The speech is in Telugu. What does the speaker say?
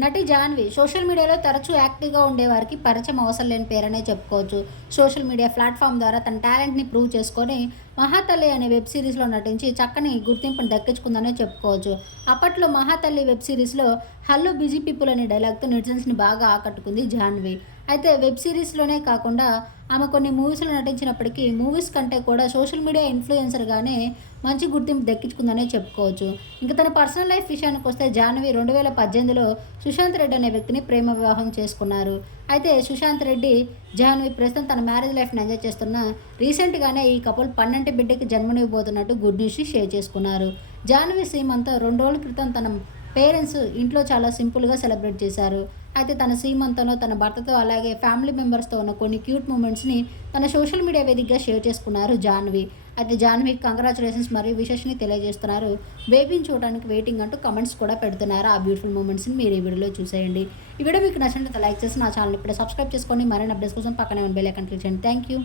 నటి జాన్వి సోషల్ మీడియాలో తరచూ యాక్టివ్గా ఉండేవారికి పరిచయం అవసరం లేని పేరనే చెప్పుకోవచ్చు. సోషల్ మీడియా ప్లాట్ఫామ్ ద్వారా తన టాలెంట్ని ప్రూవ్ చేసుకొని మహాతల్లి అనే వెబ్ సిరీస్లో నటించి చక్కని గుర్తింపును దక్కించుకుందనే చెప్పుకోవచ్చు. అప్పట్లో మహాతల్లి వెబ్ సిరీస్లో హలో బిజీ పీపుల్ అనే డైలాగ్తో నెటిజన్స్ని బాగా ఆకట్టుకుంది జాన్వి. అయితే వెబ్ సిరీస్లోనే కాకుండా ఆమె కొన్ని మూవీస్లో నటించినప్పటికీ మూవీస్ కంటే కూడా సోషల్ మీడియా ఇన్ఫ్లుయెన్సర్గానే మంచి గుర్తింపు దక్కించుకుందనే చెప్పుకోవచ్చు. ఇంకా తన పర్సనల్ లైఫ్ విషయానికి వస్తే జాన్వి రెండు వేల పద్దెనిమిదిలో సుశాంత్ రెడ్డి అనే వ్యక్తిని ప్రేమ వివాహం చేసుకున్నారు. అయితే సుశాంత్ రెడ్డి జాన్వి ప్రస్తుతం తన మ్యారేజ్ లైఫ్ని ఎంజాయ్ చేస్తున్న రీసెంట్గానే ఈ కపుల్ పన్నెంటి బిడ్డకి జన్మనివ్వబోతున్నట్టు గుడ్ న్యూస్ షేర్ చేసుకున్నారు. జాన్వి సీమంతో రెండు రోజుల క్రితం తన పేరెంట్స్ ఇంట్లో చాలా సింపుల్గా సెలబ్రేట్ చేశారు. అయితే తన సీమంతంలో తన భర్తతో అలాగే ఫ్యామిలీ మెంబర్స్తో ఉన్న కొన్ని క్యూట్ మూమెంట్స్ని తన సోషల్ మీడియా వేదికగా షేర్ చేసుకున్నారు జాన్వి. అయితే జాన్వి కంగ్రాచులేషన్స్ మరియు విశేషని తెలియజేస్తున్నారు. బేబీని చూడడానికి వెయిటింగ్ అంటూ కమెంట్స్ కూడా పెడుతున్నారు. ఆ బ్యూటిఫుల్ మూమెంట్స్ని మీరు ఈ వీడియోలో చూసేయండి. ఈ వీడియో మీకు నచ్చినట్లయితే లైక్ చేసి నా ఛానల్ ఇప్పుడే సబ్స్క్రైబ్ చేసుకొని మరిన్ని అప్డేట్స్ కోసం పక్కనే ఉన్న బెల్ ఐకాన్ క్లిక్ చేయండి. Thank you